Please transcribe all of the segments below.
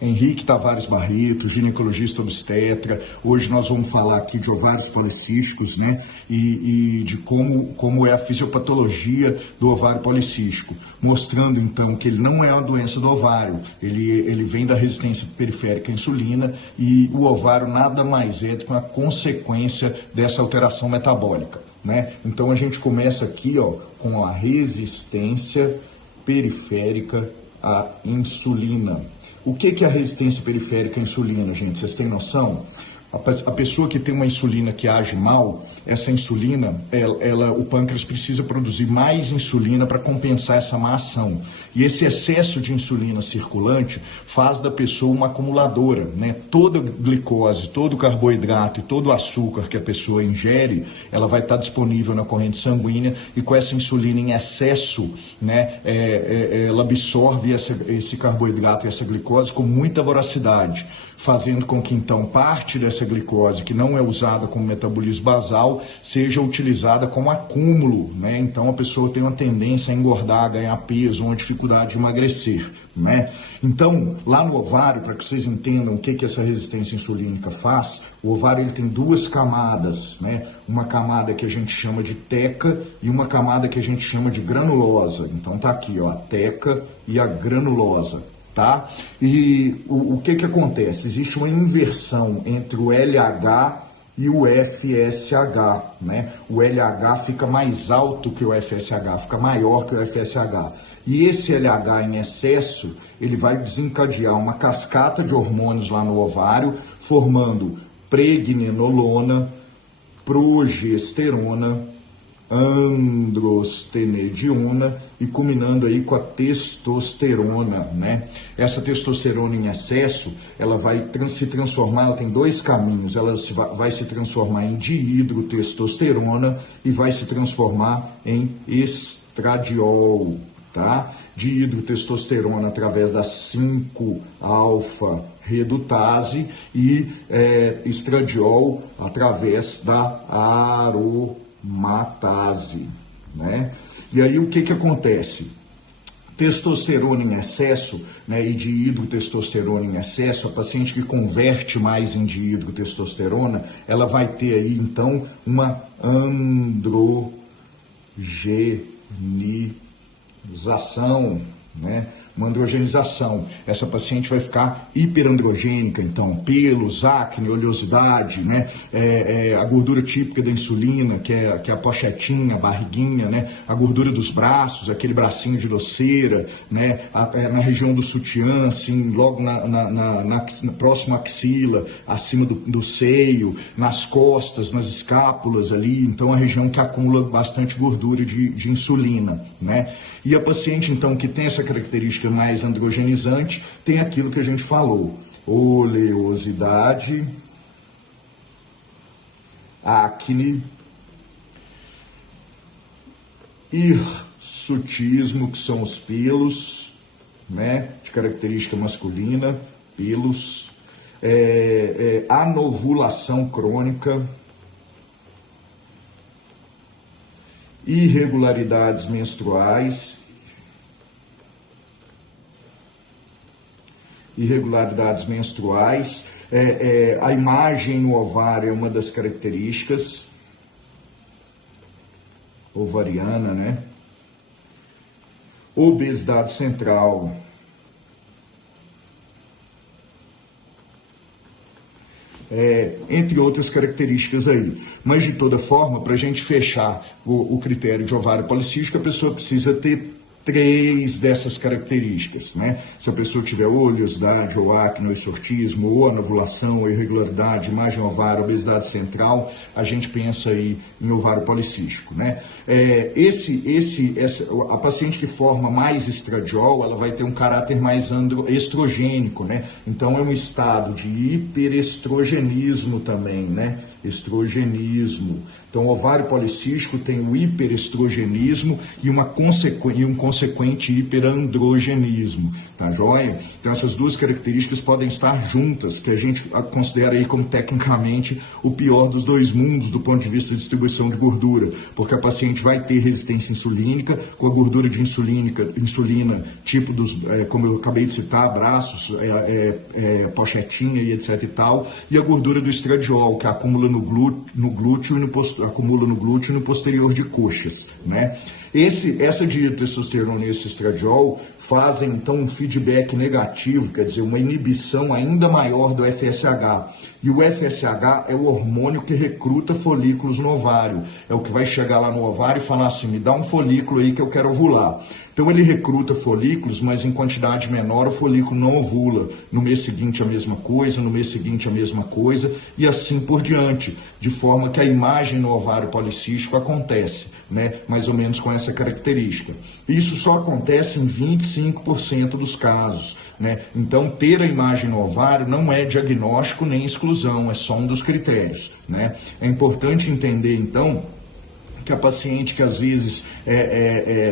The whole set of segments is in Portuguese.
Henrique Tavares Barreto, ginecologista obstetra. Hoje nós vamos falar aqui de ovários policísticos, né? E de como é a fisiopatologia do ovário policístico, mostrando então que ele não é uma doença do ovário, ele vem da resistência periférica à insulina, e o ovário nada mais é do que uma consequência dessa alteração metabólica, né? Então a gente começa aqui, ó, com a resistência periférica à insulina. O que é a resistência periférica à insulina, gente? Vocês têm noção? A pessoa que tem uma insulina que age mal, essa insulina, o pâncreas precisa produzir mais insulina para compensar essa má ação. E esse excesso de insulina circulante faz da pessoa uma acumuladora, né? Toda glicose, todo carboidrato e todo açúcar que a pessoa ingere, ela vai estar disponível na corrente sanguínea, e com essa insulina em excesso, né, ela absorve esse carboidrato e essa glicose com muita voracidade, fazendo com que então parte dessa glicose que não é usada como metabolismo basal seja utilizada como acúmulo, né? Então a pessoa tem uma tendência a engordar, a ganhar peso, uma dificuldade de emagrecer, né? Então, lá no ovário, para que vocês entendam o que essa resistência insulínica faz, o ovário ele tem duas camadas, né? Uma camada que a gente chama de teca e uma camada que a gente chama de granulosa. Então tá aqui, ó, a teca e a granulosa. Tá? E o que acontece? Existe uma inversão entre o LH e o FSH, né? O LH fica mais alto que o FSH, fica maior que o FSH. E esse LH em excesso, ele vai desencadear uma cascata de hormônios lá no ovário, formando pregnenolona, progesterona, androstenediona e culminando aí com a testosterona, né? Essa testosterona em excesso, ela vai se transformar, ela tem dois caminhos, ela vai se transformar em dihidrotestosterona e vai se transformar em estradiol, tá? Dihidrotestosterona através da 5-alfa-redutase e estradiol através da aromatase, né? E aí o que acontece? Testosterona em excesso, né, e dihidrotestosterona em excesso, a paciente que converte mais em dihidrotestosterona, ela vai ter aí então uma androgenização, né? Uma androgenização. Essa paciente vai ficar hiperandrogênica, então, pelos, acne, oleosidade, né? A gordura típica da insulina, que é a pochetinha, a barriguinha, né? A gordura dos braços, aquele bracinho de doceira, né? Na região do sutiã, assim, logo na próxima axila, acima do seio, nas costas, nas escápulas ali, então a região que acumula bastante gordura de insulina, né? E a paciente, então, que tem essa característica mais androgenizante, tem aquilo que a gente falou: oleosidade, acne, hirsutismo, que são os pelos, né, de característica masculina, pelos, anovulação crônica, irregularidades menstruais, a imagem no ovário é uma das características ovariana, né? Obesidade central, entre outras características aí. Mas, de toda forma, para a gente fechar o critério de ovário policístico, a pessoa precisa ter 3 dessas características, né? Se a pessoa tiver oleosidade, ou acne, ou exortismo, ou anovulação, ou irregularidade, imagem ovário, obesidade central, a gente pensa aí em ovário policístico, né? A paciente que forma mais estradiol, ela vai ter um caráter mais estrogênico, né? Então é um estado de hiperestrogenismo também, né? Estrogenismo. Então o ovário policístico tem o hiperestrogenismo e um consequente hiperandrogenismo, tá joia? Então essas duas características podem estar juntas, que a gente considera aí como tecnicamente o pior dos dois mundos do ponto de vista de distribuição de gordura, porque a paciente vai ter resistência insulínica, com a gordura de insulina tipo dos, como eu acabei de citar, braços, pochetinha e etc e tal, e a gordura do estradiol, que acumula no glúteo e no posterior de coxas, né? Essa dietestosterona e esse estradiol fazem então um feedback negativo, quer dizer, uma inibição ainda maior do FSH. E o FSH é o hormônio que recruta folículos no ovário. É o que vai chegar lá no ovário e falar assim, me dá um folículo aí que eu quero ovular. Então ele recruta folículos, mas em quantidade menor o folículo não ovula. No mês seguinte a mesma coisa, no mês seguinte a mesma coisa e assim por diante. De forma que a imagem no ovário policístico acontece, né? Mais ou menos com essa característica. Isso só acontece em 25% dos casos, né? Então ter a imagem no ovário não é diagnóstico nem exclusão, é só um dos critérios, né? É importante entender então que a paciente que às vezes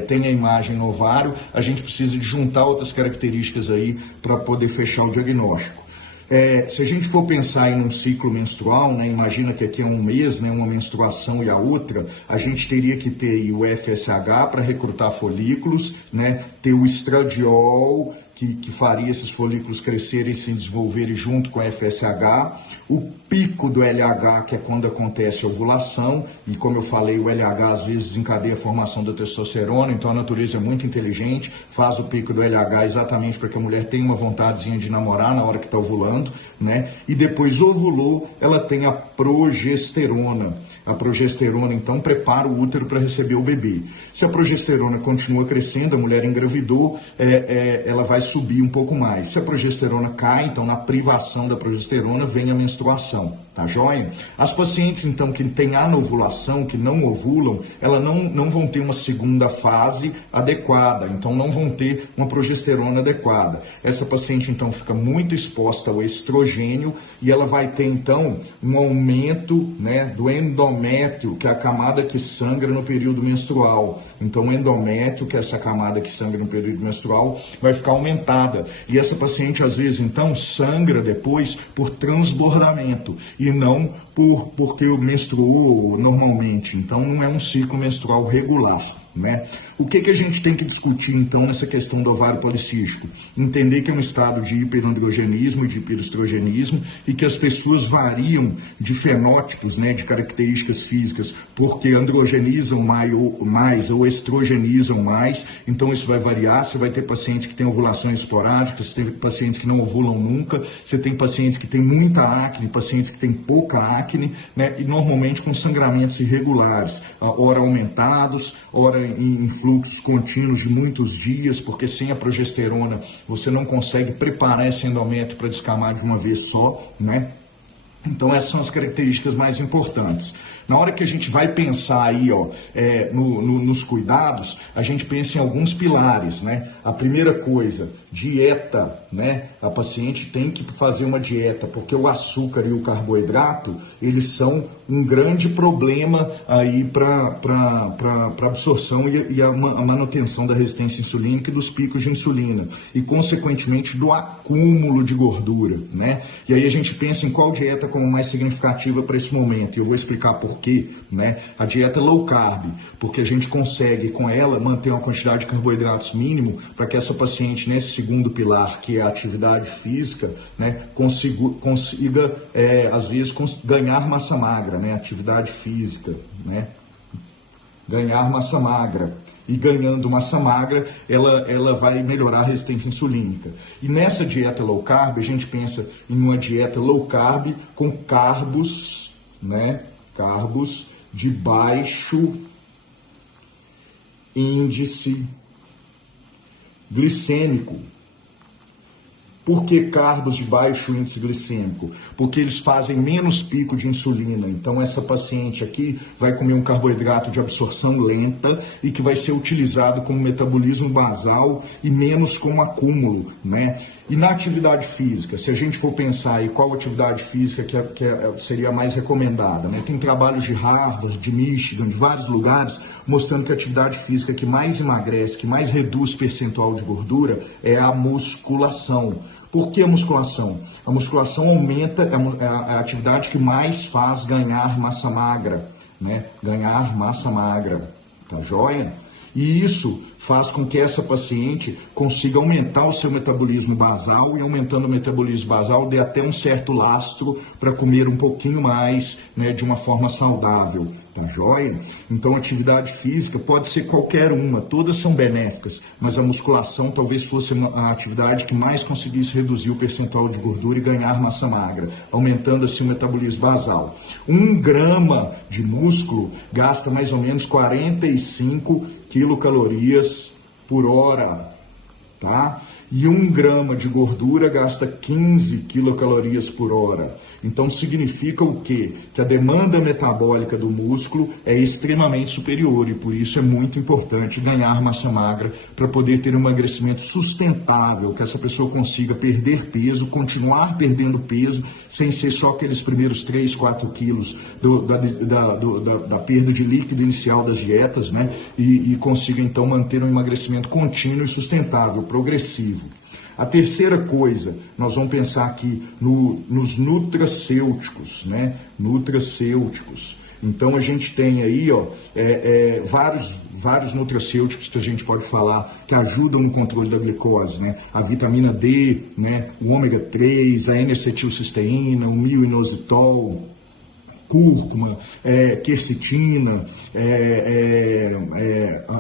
tem a imagem no ovário, a gente precisa de juntar outras características aí para poder fechar o diagnóstico. Se a gente for pensar em um ciclo menstrual, né, imagina que aqui é um mês, né, uma menstruação e a outra, a gente teria que ter aí o FSH para recrutar folículos, né, ter o estradiol, que faria esses folículos crescerem e se desenvolverem junto com a FSH, o pico do LH, que é quando acontece a ovulação, e como eu falei, o LH às vezes desencadeia a formação da testosterona, então a natureza é muito inteligente, faz o pico do LH exatamente para que a mulher tenha uma vontadezinha de namorar na hora que está ovulando, né? E depois ovulou, ela tem a progesterona. A progesterona, então, prepara o útero para receber o bebê. Se a progesterona continua crescendo, a mulher engravidou, ela vai subir um pouco mais. Se a progesterona cai, então, na privação da progesterona, vem a menstruação. Tá joia? As pacientes, então, que têm anovulação, que não ovulam, elas não vão ter uma segunda fase adequada, então não vão ter uma progesterona adequada. Essa paciente, então, fica muito exposta ao estrogênio e ela vai ter, então, um aumento, né, do endométrio, que é a camada que sangra no período menstrual. Então, o endométrio, que é essa camada que sangra no período menstrual, vai ficar aumentada. E essa paciente, às vezes, então, sangra depois por transbordamento e não porque menstruou normalmente. Então, não é um ciclo menstrual regular, né? O que a gente tem que discutir, então, nessa questão do ovário policístico? Entender que é um estado de hiperandrogenismo e de hiperestrogenismo e que as pessoas variam de fenótipos, né, de características físicas, porque androgenizam mais ou estrogenizam mais, então isso vai variar. Você vai ter pacientes que têm ovulações esporádicas, você tem pacientes que não ovulam nunca, você tem pacientes que têm muita acne, pacientes que têm pouca acne, né, e normalmente com sangramentos irregulares, ora aumentados, ora em fluxos contínuos de muitos dias, porque sem a progesterona você não consegue preparar esse endométrio para descamar de uma vez só, né? Então essas são as características mais importantes. Na hora que a gente vai pensar aí, ó, nos cuidados, a gente pensa em alguns pilares, né? A primeira coisa, dieta, né? A paciente tem que fazer uma dieta, porque o açúcar e o carboidrato, eles são um grande problema aí para absorção e a manutenção da resistência insulínica e dos picos de insulina, e consequentemente do acúmulo de gordura, né? E aí a gente pensa em qual dieta como mais significativa para esse momento, e eu vou explicar por quê, né? A dieta low carb, porque a gente consegue com ela manter uma quantidade de carboidratos mínimo para que essa paciente, nesse segundo pilar, que é a atividade física, né, consiga às vezes ganhar massa magra, né? Atividade física, né? Ganhar massa magra. E ganhando massa magra, ela vai melhorar a resistência insulínica. E nessa dieta low carb, a gente pensa em uma dieta low carb com carbos, né? Carbos de baixo índice glicêmico. Por que carbos de baixo índice glicêmico? Porque eles fazem menos pico de insulina. Então essa paciente aqui vai comer um carboidrato de absorção lenta e que vai ser utilizado como metabolismo basal e menos como acúmulo, né? E na atividade física, se a gente for pensar aí qual atividade física que seria a mais recomendada, né? Tem trabalhos de Harvard, de Michigan, de vários lugares, mostrando que a atividade física que mais emagrece, que mais reduz percentual de gordura é a musculação. Por que a musculação? A musculação aumenta, é a atividade que mais faz ganhar massa magra, né? Ganhar massa magra, tá joia? E isso faz com que essa paciente consiga aumentar o seu metabolismo basal, e aumentando o metabolismo basal dê até um certo lastro para comer um pouquinho mais, né, de uma forma saudável, tá joia? Então, atividade física pode ser qualquer uma, todas são benéficas, mas a musculação talvez fosse a atividade que mais conseguisse reduzir o percentual de gordura e ganhar massa magra, aumentando assim o metabolismo basal. 1 grama de músculo gasta mais ou menos 45 quilocalorias por hora, tá? E 1 grama de gordura gasta 15 quilocalorias por hora. Então significa o quê? Que a demanda metabólica do músculo é extremamente superior e por isso é muito importante ganhar massa magra para poder ter um emagrecimento sustentável, que essa pessoa consiga perder peso, continuar perdendo peso, sem ser só aqueles primeiros 3, 4 quilos da perda de líquido inicial das dietas, né? E consiga então manter um emagrecimento contínuo e sustentável, progressivo. A terceira coisa, nós vamos pensar aqui nos nutracêuticos, né? Nutracêuticos. Então a gente tem aí, ó, vários nutracêuticos que a gente pode falar que ajudam no controle da glicose, né? A vitamina D, né? O ômega 3, a N-acetilcisteína, o mioinositol, cúrcuma, quercetina,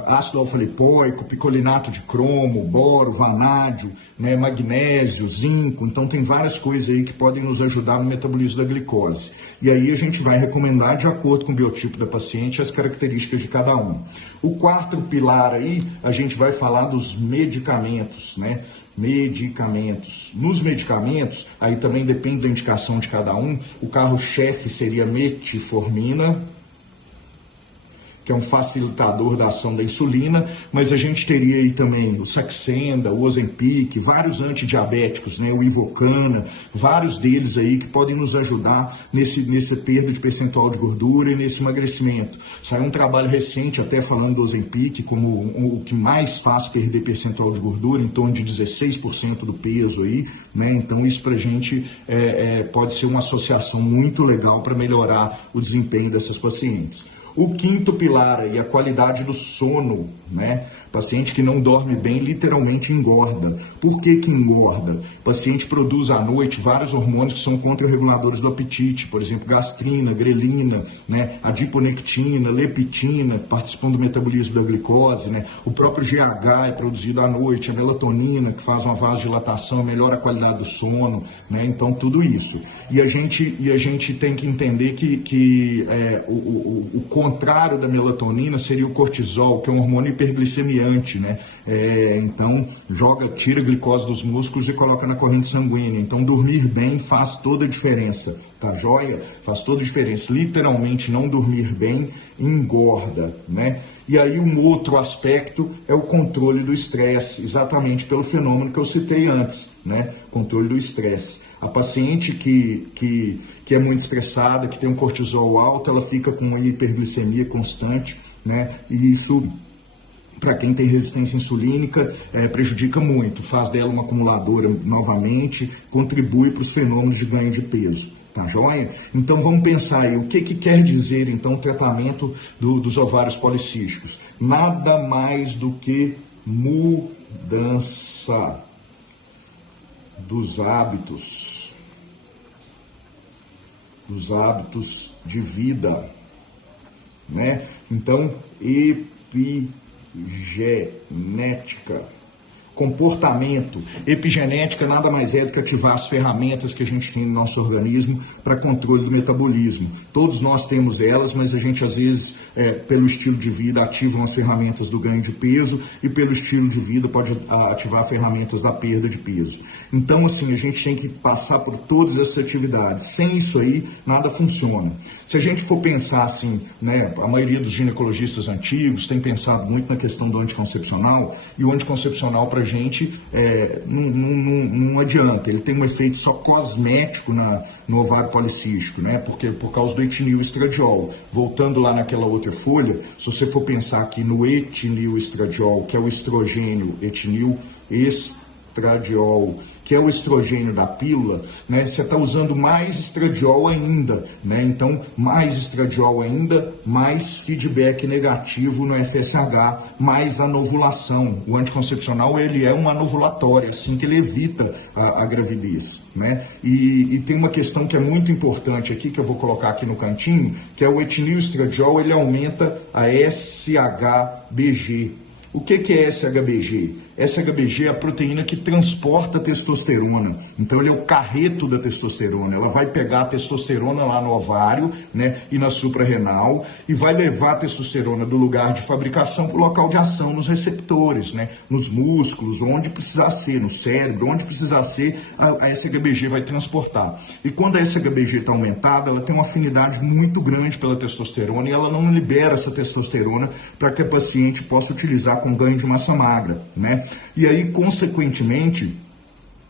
ácido alfa-lipoico, picolinato de cromo, boro, vanádio, né, magnésio, zinco. Então tem várias coisas aí que podem nos ajudar no metabolismo da glicose. E aí a gente vai recomendar de acordo com o biotipo da paciente as características de cada um. O quarto pilar aí, a gente vai falar dos medicamentos, né? Medicamentos. Nos medicamentos, aí também depende da indicação de cada um. O carro-chefe seria metformina, que é um facilitador da ação da insulina, mas a gente teria aí também o Saxenda, o Ozempic, vários antidiabéticos, né, o Ivocana, vários deles aí que podem nos ajudar nessa perda de percentual de gordura e nesse emagrecimento. Saiu um trabalho recente até falando do Ozempic como o que mais faz perder percentual de gordura, em torno de 16% do peso aí, né? Então isso pra gente pode ser uma associação muito legal para melhorar o desempenho dessas pacientes. O quinto pilar aí, a qualidade do sono, né? Paciente que não dorme bem literalmente engorda. Por que engorda? O paciente produz à noite vários hormônios que são contra-reguladores do apetite, por exemplo, gastrina, grelina, né? Adiponectina, leptina, participam do metabolismo da glicose, né? O próprio GH é produzido à noite, a melatonina, que faz uma vasodilatação, melhora a qualidade do sono, né? Então, tudo isso. E a gente tem que entender que o contrário da melatonina seria o cortisol, que é um hormônio hiperglicemiante, né? Então, tira a glicose dos músculos e coloca na corrente sanguínea. Então, dormir bem faz toda a diferença, tá joia? Faz toda a diferença. Literalmente, não dormir bem engorda, né? E aí, um outro aspecto é o controle do estresse, exatamente pelo fenômeno que eu citei antes, né? Controle do estresse. A paciente que é muito estressada, que tem um cortisol alto, ela fica com uma hiperglicemia constante, né? E isso, para quem tem resistência insulínica, prejudica muito, faz dela uma acumuladora novamente, contribui para os fenômenos de ganho de peso. Tá joia? Então vamos pensar aí, o que quer dizer então o tratamento dos ovários policísticos? Nada mais do que mudança dos hábitos de vida, né? Então, epigenética, comportamento. Epigenética nada mais é do que ativar as ferramentas que a gente tem no nosso organismo para controle do metabolismo. Todos nós temos elas, mas a gente às vezes, pelo estilo de vida, ativa as ferramentas do ganho de peso e pelo estilo de vida pode ativar ferramentas da perda de peso. Então, assim, a gente tem que passar por todas essas atividades. Sem isso aí, nada funciona. Se a gente for pensar assim, né, a maioria dos ginecologistas antigos tem pensado muito na questão do anticoncepcional, e o anticoncepcional para a gente não adianta, ele tem um efeito só cosmético no ovário policístico, né, porque por causa do etinil estradiol. Voltando lá naquela outra folha, se você for pensar aqui no etinil estradiol, que é o estrogênio etinil estradiol, que é o estrogênio da pílula, né? Você está usando mais estradiol ainda, né? Então, mais estradiol ainda, mais feedback negativo no FSH, mais anovulação. O anticoncepcional, ele é um anovulatório, assim que ele evita a gravidez, né? E tem uma questão que é muito importante aqui, que eu vou colocar aqui no cantinho, que é o etinil estradiol, ele aumenta a SHBG. O que é SHBG? SHBG é a proteína que transporta a testosterona. Então, ele é o carreto da testosterona. Ela vai pegar a testosterona lá no ovário, né, e na suprarrenal e vai levar a testosterona do lugar de fabricação para o local de ação nos receptores, né, nos músculos, onde precisar ser, no cérebro, onde precisar ser, a SHBG vai transportar. E quando a SHBG está aumentada, ela tem uma afinidade muito grande pela testosterona e ela não libera essa testosterona para que a paciente possa utilizar com ganho de massa magra, né? E aí, consequentemente,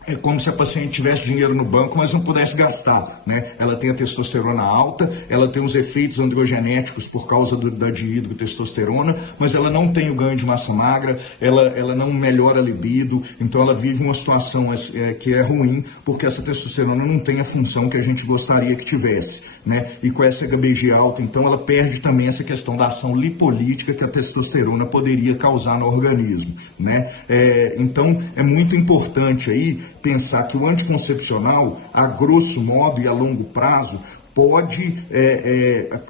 é como se a paciente tivesse dinheiro no banco, mas não pudesse gastar, né? Ela tem a testosterona alta, ela tem os efeitos androgenéticos por causa da dihidrotestosterona, mas ela não tem o ganho de massa magra, ela não melhora a libido, então ela vive uma situação que é ruim, porque essa testosterona não tem a função que a gente gostaria que tivesse, né? E com essa HBG alta, então, ela perde também essa questão da ação lipolítica que a testosterona poderia causar no organismo, né? Então, é muito importante aí pensar que o anticoncepcional, a grosso modo e a longo prazo, pode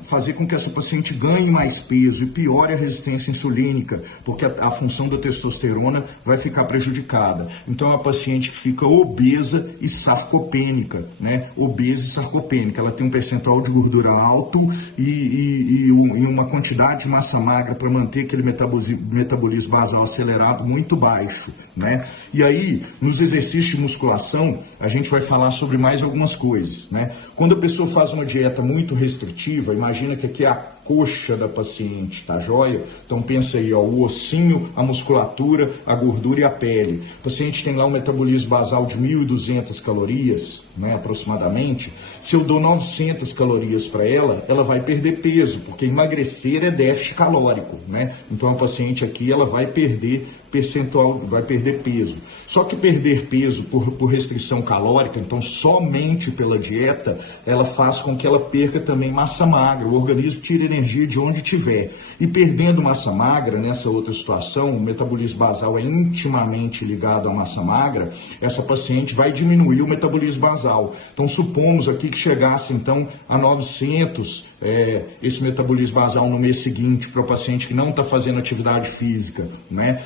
fazer com que essa paciente ganhe mais peso e piore a resistência insulínica, porque a função da testosterona vai ficar prejudicada. Então, é uma paciente que fica obesa e sarcopênica, né? Obesa e sarcopênica. Ela tem um percentual de gordura alto e uma quantidade de massa magra para manter aquele metabolismo basal acelerado muito baixo, né? E aí, nos exercícios de musculação, a gente vai falar sobre mais algumas coisas, né? Quando a pessoa faz uma dieta muito restritiva, imagina que aqui é a coxa da paciente, tá joia? Então pensa aí, ó, o ossinho, a musculatura, a gordura e a pele. O paciente tem lá um metabolismo basal de 1.200 calorias, né, aproximadamente. Se eu dou 900 calorias para ela, ela vai perder peso, porque emagrecer é déficit calórico, né? Então a paciente aqui, ela vai perder percentual, vai perder peso. Só que perder peso por restrição calórica, então somente pela dieta, ela faz com que ela perca também massa magra. O organismo tira energia de onde tiver. E perdendo massa magra, nessa outra situação, o metabolismo basal é intimamente ligado à massa magra, essa paciente vai diminuir o metabolismo basal. Então supomos aqui que chegasse então a 900 esse metabolismo basal no mês seguinte para o paciente que não está fazendo atividade física, né?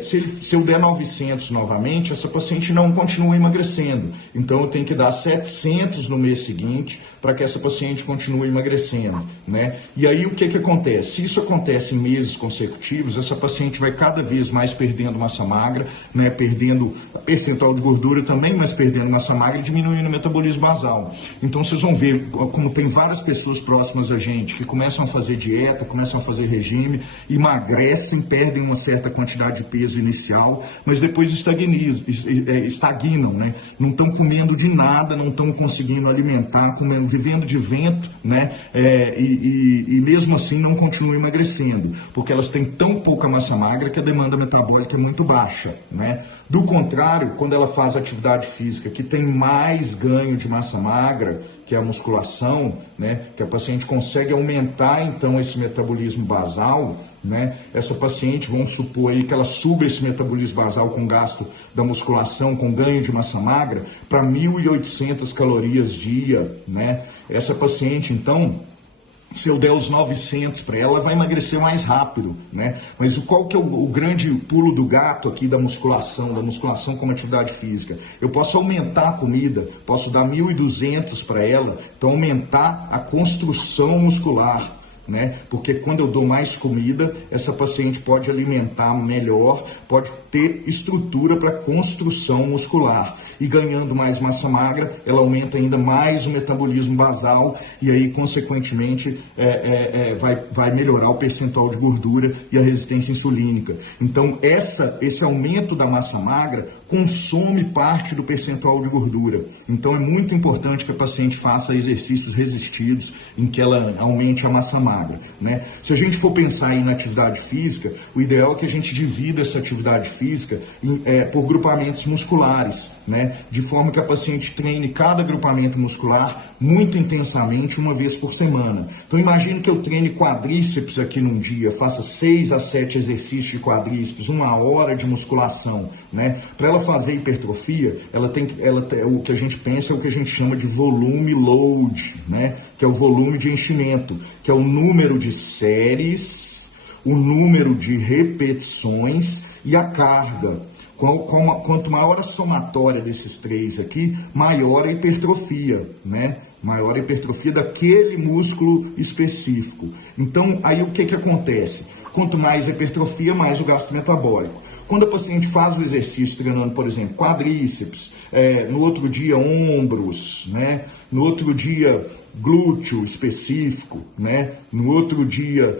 Se eu der 900 novamente, essa paciente não continua emagrecendo. Então eu tenho que dar 700 no mês seguinte para que essa paciente continue emagrecendo, né? E aí o que acontece? Se isso acontece em meses consecutivos, essa paciente vai cada vez mais perdendo massa magra, né? Perdendo percentual de gordura também, mas perdendo massa magra e diminuindo o metabolismo basal. Então vocês vão ver como tem várias pessoas próximas a gente que começam a fazer dieta, começam a fazer regime, emagrecem, perdem uma certa quantidade de peso inicial, mas depois estagnam, né? Não estão comendo de nada, não estão conseguindo alimentar, vivendo de vento, né? E mesmo assim não continuam emagrecendo, porque elas têm tão pouca massa magra que a demanda metabólica é muito baixa, né? Do contrário, quando ela faz atividade física que tem mais ganho de massa magra, que é a musculação, né? Que a paciente consegue aumentar então esse metabolismo basal, né? Essa paciente, vamos supor aí que ela suba esse metabolismo basal com gasto da musculação, com ganho de massa magra, para 1.800 calorias dia, né? Essa paciente, então, Se eu der os 900 para ela, ela vai emagrecer mais rápido, né? Mas qual que é o grande pulo do gato aqui da musculação como atividade física? Eu posso aumentar a comida, posso dar 1.200 para ela, então aumentar a construção muscular, né? Porque quando eu dou mais comida, essa paciente pode alimentar melhor, pode ter estrutura para construção muscular. E ganhando mais massa magra, ela aumenta ainda mais o metabolismo basal e aí, consequentemente, vai melhorar o percentual de gordura e a resistência insulínica. Então, esse aumento da massa magra consome parte do percentual de gordura. Então, é muito importante que a paciente faça exercícios resistidos em que ela aumente a massa magra, né? Se a gente for pensar aí na atividade física, o ideal é que a gente divida essa atividade física por grupamentos musculares, né? De forma que a paciente treine cada agrupamento muscular muito intensamente uma vez por semana. Então, imagine que eu treine quadríceps aqui num dia, faça 6 a 7 exercícios de quadríceps, 1 hora de musculação, né? Para ela fazer hipertrofia, o que a gente pensa é o que a gente chama de volume load, né? Que é o volume de enchimento, que é o número de séries, o número de repetições e a carga. Quanto maior a somatória desses três aqui, maior a hipertrofia, né? Maior a hipertrofia daquele músculo específico. Então, aí o que acontece? Quanto mais a hipertrofia, mais o gasto metabólico. Quando a paciente faz o exercício treinando, por exemplo, quadríceps, no outro dia ombros, né? No outro dia glúteo específico, né? No outro dia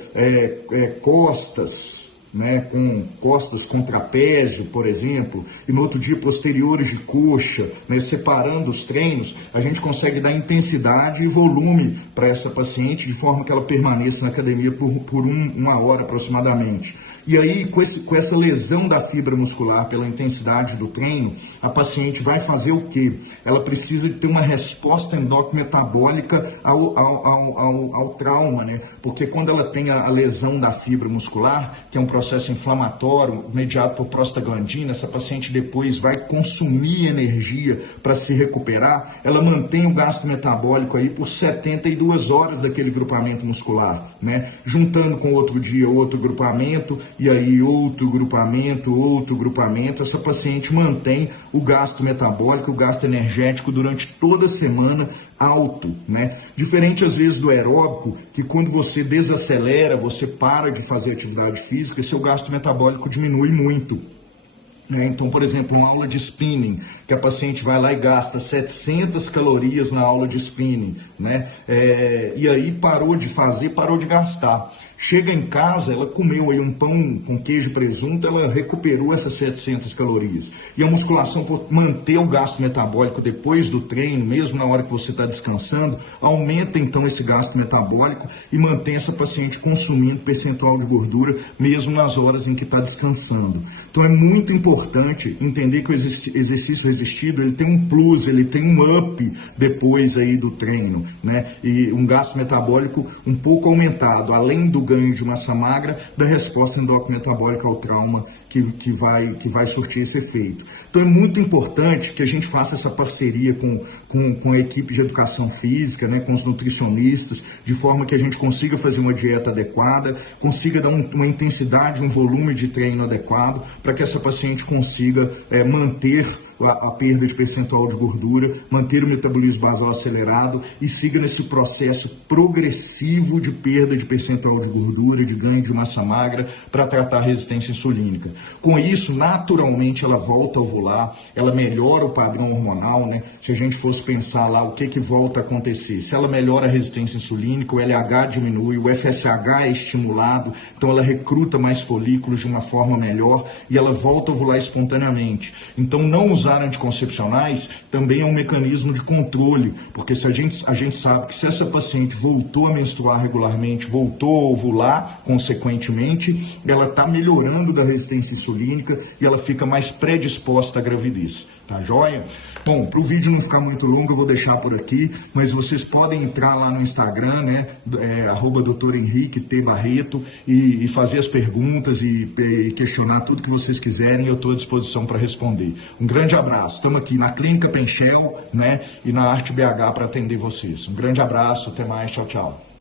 costas, né, com costas com trapézio, por exemplo, e no outro dia posteriores de coxa, né, separando os treinos, a gente consegue dar intensidade e volume para essa paciente de forma que ela permaneça na academia por 1 hora aproximadamente. E aí, com essa lesão da fibra muscular pela intensidade do treino, a paciente vai fazer o quê? Ela precisa de ter uma resposta endócrino-metabólica ao trauma, né? Porque quando ela tem a lesão da fibra muscular, que é um processo inflamatório mediado por prostaglandina, essa paciente depois vai consumir energia para se recuperar, ela mantém o gasto metabólico aí por 72 horas daquele grupamento muscular, né? Juntando com outro dia, outro grupamento, e aí outro grupamento, essa paciente mantém o gasto metabólico, o gasto energético durante toda a semana alto, né? Diferente às vezes do aeróbico, que quando você desacelera, você para de fazer atividade física, seu gasto metabólico diminui muito. Então, por exemplo, uma aula de spinning, que a paciente vai lá e gasta 700 calorias na aula de spinning, né? E aí parou de fazer, parou de gastar. Chega em casa, ela comeu aí um pão com queijo e presunto, ela recuperou essas 700 calorias. E a musculação, por manter o gasto metabólico depois do treino, mesmo na hora que você está descansando, aumenta então esse gasto metabólico e mantém essa paciente consumindo percentual de gordura, mesmo nas horas em que está descansando. Então é muito importante entender que o exercício resistido, ele tem um plus, ele tem um up depois aí do treino, né? E um gasto metabólico um pouco aumentado, além do ganho de massa magra, da resposta endócrino-metabólica ao trauma que vai surtir esse efeito. Então é muito importante que a gente faça essa parceria com a equipe de educação física, né, com os nutricionistas, de forma que a gente consiga fazer uma dieta adequada, consiga dar uma intensidade, um volume de treino adequado, para que essa paciente consiga manter a perda de percentual de gordura, manter o metabolismo basal acelerado e siga nesse processo progressivo de perda de percentual de gordura, de ganho de massa magra, para tratar a resistência insulínica. Com isso, naturalmente, ela volta a ovular, ela melhora o padrão hormonal, né? Se a gente fosse pensar lá o que volta a acontecer, se ela melhora a resistência insulínica, o LH diminui, o FSH é estimulado, então ela recruta mais folículos de uma forma melhor e ela volta a ovular espontaneamente. Então, não usar anticoncepcionais também é um mecanismo de controle, porque se a gente sabe que se essa paciente voltou a menstruar regularmente, voltou a ovular, consequentemente, ela está melhorando da resistência insulínica e ela fica mais predisposta à gravidez. Tá joia? Bom, para o vídeo não ficar muito longo, eu vou deixar por aqui, mas vocês podem entrar lá no Instagram, né, @Dr. Henrique T. Barreto, e fazer as perguntas e questionar tudo que vocês quiserem, eu estou à disposição para responder. Um grande abraço. Estamos aqui na Clínica Penchel, né, e na Arte BH para atender vocês. Um grande abraço, até mais, tchau, tchau.